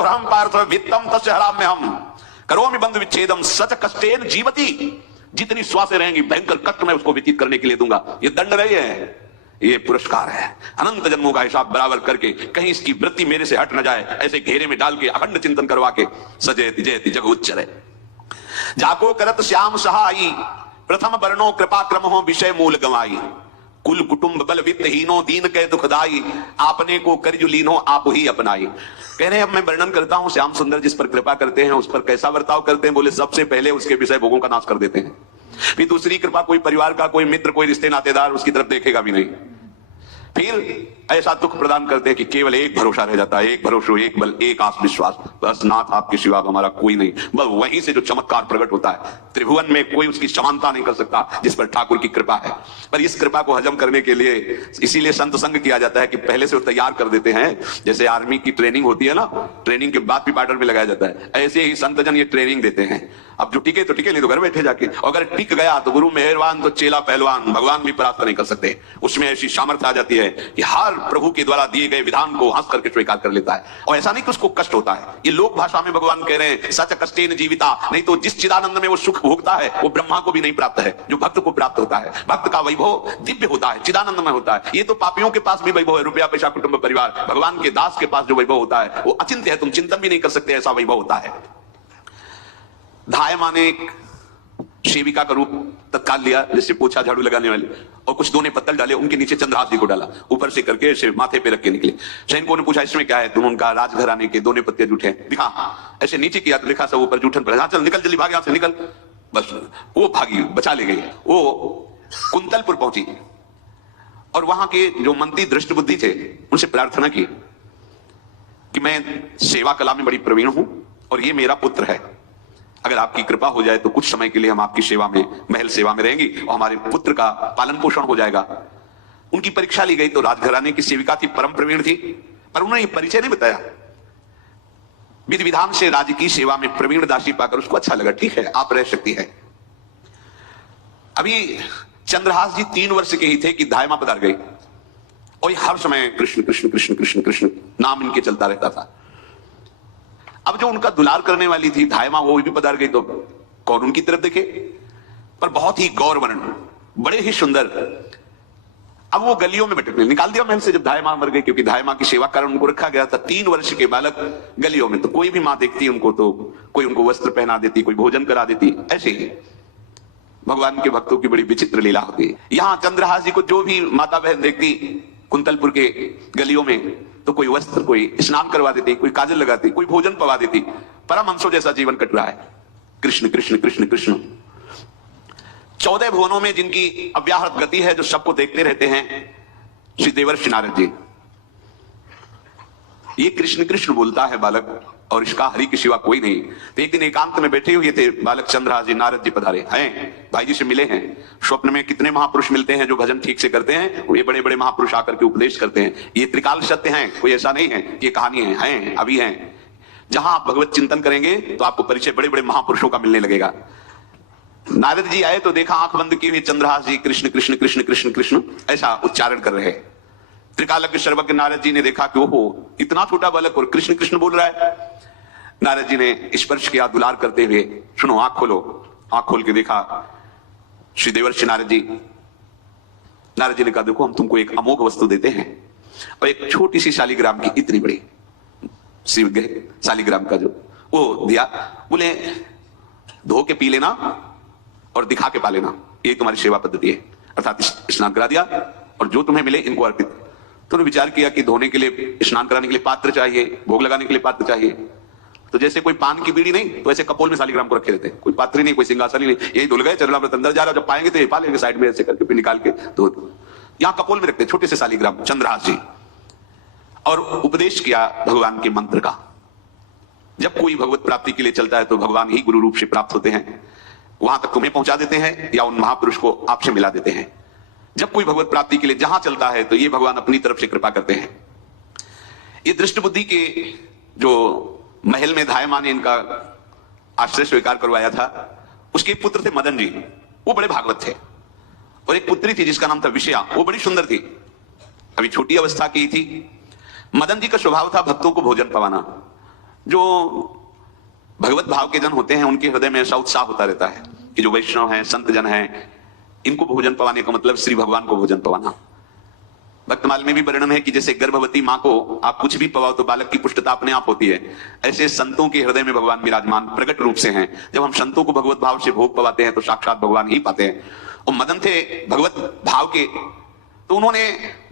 राम पार्थ वित्तम तस्य हराम्य हम करोमि बंधु विच्छेदम सच कष्टेन जीवती। जितनी श्वासें रहेंगी भयंकर कष्ट मैं उसको व्यतीत करने के लिए दूंगा। ये दंड नहीं है, ये पुरस्कार है। अनंत जन्मों का हिसाब बराबर करके कहीं इसकी वृत्ति मेरे से हट न जाए, ऐसे घेरे में डाल के अखंड चिंतन करवा के सजयति जयति जग उच्चरे। जाको करत श्याम सहाई प्रथम वर्णो कृपा क्रम हो विषय मूल गवाई। कुल कुटुंब बल वित्त हीनो दीन के दुखदाई आपने को करजु लीनो आप ही अपनाई। कह रहे हैं अब मैं वर्णन करता हूं श्याम सुंदर जिस पर कृपा करते हैं उस पर कैसा बर्ताव करते हैं। बोले सबसे पहले उसके विषय भोगों का नाश कर देते हैं, फिर दूसरी कृपा कोई परिवार का कोई मित्र कोई रिश्ते नातेदार उसकी तरफ देखेगा भी नहीं, फिर ऐसा दुख प्रदान करते हैं कि केवल एक भरोसा रह जाता है, एक भरोसा एक बल एक आस विश्वास, बस नाथ आपके सिवा हमारा कोई नहीं। बस वहीं से जो चमत्कार प्रकट होता है, त्रिभुवन में कोई उसकी समानता नहीं कर सकता जिस पर ठाकुर की कृपा है। पर इस कृपा को हजम करने के लिए इसीलिए संत संग किया जाता है कि पहले से वो तैयार कर देते हैं। जैसे आर्मी की ट्रेनिंग होती है ना, ट्रेनिंग के बाद भी पार्टर में लगाया जाता है, ऐसे ही संतजन ये ट्रेनिंग देते हैं। अब जो टिके तो टिके, नहीं तो घर बैठे जाके। अगर टिक गया तो गुरु मेहरबान तो चेला पहलवान, भगवान भी परास्त नहीं कर सकते। उसमें ऐसी सामर्थ्य आ जाती है कि हर प्रभु के द्वारा दिए गए विधान को हंस करके स्वीकार कर लेता है। और ऐसा नहीं कि उसको कष्ट होता है। ये लोक भाषा में भगवान कह रहे हैं सच कष्टेन जीविता, नहीं तो जिस चिदानंद में वो सुख भोगता है वो ब्रह्मा को भी नहीं प्राप्त है जो भक्त को प्राप्त होता है। भक्त का वैभव दिव्य होता है, चिदानंद में होता है। ये तो पापियों के पास भी वैभव है, रुपया पैसा कुटुंब परिवार। भगवान के दास के पास जो वैभव होता है वो अचिंत्य है, तुम चिंतन भी नहीं कर सकते, ऐसा वैभव होता है। धाय माने एक सेविका का रूप तत्काल लिया, जैसे पोछा झाड़ू लगाने वाले, और कुछ दोने पत्तल डाले, उनके नीचे चंद्रहास जी को डाला, ऊपर से करके ऐसे माथे पे रख के निकले। सैनिकों ने पूछा इसमें क्या है, तुम उनका राजघराने के दोने पत्ते जूठे दिखा। ऐसे नीचे किया तो लिखा सब ऊपर जूठन पर, चल निकल जल्दी भाग यहां से निकल। बस वो भागी, बचा ले गई। वो कुंतलपुर पहुंची और वहां के जो मंत्री दृष्ट बुद्धि थे उनसे प्रार्थना की कि मैं सेवा कला में बड़ी प्रवीण हूं और ये मेरा पुत्र है, अगर आपकी कृपा हो जाए तो कुछ समय के लिए हम आपकी सेवा में, महल सेवा में रहेंगी और हमारे पुत्र का पालन पोषण हो जाएगा। उनकी परीक्षा ली गई तो राजघराने की सेविका थी, परम प्रवीण थी, पर उन्होंने ये परिचय नहीं बताया। विधि विधान से राज्य की सेवा में प्रवीण दासी पाकर उसको अच्छा लगा, ठीक है आप रह सकती है। अभी चंद्रहास जी 3 वर्ष के ही थे कि धायमा पधार गई और हर समय कृष्ण कृष्ण कृष्ण कृष्ण कृष्ण नाम इनके चलता रहता था। अब जो उनका दुलार करने वाली थी धायमा, वो भी पधार गई तो कौन उनकी तरफ देखे, पर बहुत ही गौर वर्ण, बड़े ही सुंदर। अब वो गलियों में भटकने, निकाल दिया महल से जब धायमा मर गई, क्योंकि धायमा की सेवा कारण उनको रखा गया था। 3 वर्ष के बालक गलियों में, तो कोई भी मां देखती उनको तो कोई उनको वस्त्र पहना देती, कोई भोजन करा देती। ऐसे ही भगवान के भक्तों की बड़ी विचित्र लीला होती है। यहां चंद्रहास जी को जो भी माता बहन देखती कुंतलपुर के गलियों में, तो कोई वस्त्र, कोई स्नान करवा देती, कोई काजल लगाती, कोई भोजन पवा देती। परमहंसों जैसा जीवन कट रहा है। कृष्ण कृष्ण कृष्ण कृष्ण। 14 भुवनों में जिनकी अव्याहत गति है, जो सबको देखते रहते हैं, श्री देवर्षि नारद जी। ये कृष्ण कृष्ण बोलता है बालक और इसका हरि के सिवा कोई नहीं। तो एक दिन एकांत में बैठे हुए थे बालक चंद्रहास जी, नारद जी पधारे हैं, भाई जी से मिले हैं। स्वप्न में कितने महापुरुष मिलते हैं जो भजन ठीक से करते हैं, ये बड़े बड़े महापुरुष आकर के उपदेश करते हैं। ये त्रिकाल सत्य हैं, कोई ऐसा नहीं है कि ये कहानी है, अभी हैं। जहां आप भगवत चिंतन करेंगे तो आपको परिचय बड़े बड़े महापुरुषों का मिलने लगेगा। नारद जी आए तो देखा आंख बंद की हुई चंद्रहास जी कृष्ण कृष्ण कृष्ण कृष्ण कृष्ण ऐसा उच्चारण कर रहे हैं। त्रिकालज्ञ सर्वज्ञ नारद जी ने देखा कि ओहो इतना छोटा बालक और कृष्ण कृष्ण बोल रहा है। नारद जी ने स्पर्श किया दुलार करते हुए, सुनो आंख खोलो। आंख खोल के देखा श्री देवर्षि नारद जी। नारद जी ने कहा देखो हम तुमको एक अमोघ वस्तु देते हैं, और एक छोटी सी शालीग्राम की, इतनी बड़ी शालीग्राम का जो वो दिया। बोले धो के पी लेना और दिखा के पा लेना, ये तुम्हारी सेवा पद्धति है। अर्थात स्नान करा दिया और जो तुम्हें मिले इनको अर्पित। तो विचार किया कि धोने के लिए, स्नान कराने के लिए पात्र चाहिए, भोग लगाने के लिए पात्र चाहिए। तो जैसे कोई पान की बीड़ी नहीं, तो ऐसे कपोल में शालीग्राम को रखे रहते हैं। कोई पात्र नहीं, कोई सिंहासन नहीं, यही धुल गए चरणामृत अंदर जा रहा, जब पाएंगे तो ये पा लेंगे साइड में ऐसे करके, फिर निकाल के धो। यहां कपोल में रखते छोटे से शालीग्राम चंद्रहास जी। और उपदेश किया भगवान के मंत्र का। जब कोई भगवत प्राप्ति के लिए चलता है तो भगवान ही गुरु रूप से प्राप्त होते हैं, वहां तक तुम्हें पहुंचा देते हैं या उन महापुरुष को आपसे मिला देते हैं। जब कोई भगवत प्राप्ति के लिए जहां चलता है तो ये भगवान अपनी तरफ से कृपा करते हैं। ये दृष्ट बुद्धि के जो महल में धायमा ने इनका आश्रय स्वीकार करवाया था, उसके पुत्र थे मदन जी, वो बड़े भागवत थे। और एक पुत्री थी जिसका नाम था विषया, वो बड़ी सुंदर थी, अभी छोटी अवस्था की थी। मदन जी का स्वभाव था भक्तों को भोजन पवाना। जो भगवत भाव के जन होते हैं उनके हृदय में ऐसा उत्साह होता रहता है कि जो वैष्णव हैं, संत जन हैं, इनको भोजन पवाने का मतलब श्री भगवान को भोजन पवाना। भक्तमाल में भी वर्णन है कि जैसे गर्भवती मां को आप कुछ भी पवाओ तो बालक की पुष्टता अपने आप होती है, ऐसे संतों के हृदय में भगवान विराजमान प्रकट रूप से हैं। जब हम संतों को भगवत भाव से भोग पवाते हैं तो साक्षात भगवान ही पाते हैं। और मदन थे भगवत भाव के, तो उन्होंने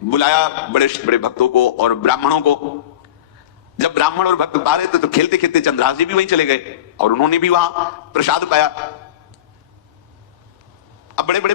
बुलाया बड़े बड़े भक्तों को और ब्राह्मणों को। जब ब्राह्मण और भक्त पा रहे थे तो खेलते खेलते चंद्रहास जी भी वहीं चले गए और उन्होंने भी वहां प्रसाद पाया। अब बड़े बड़े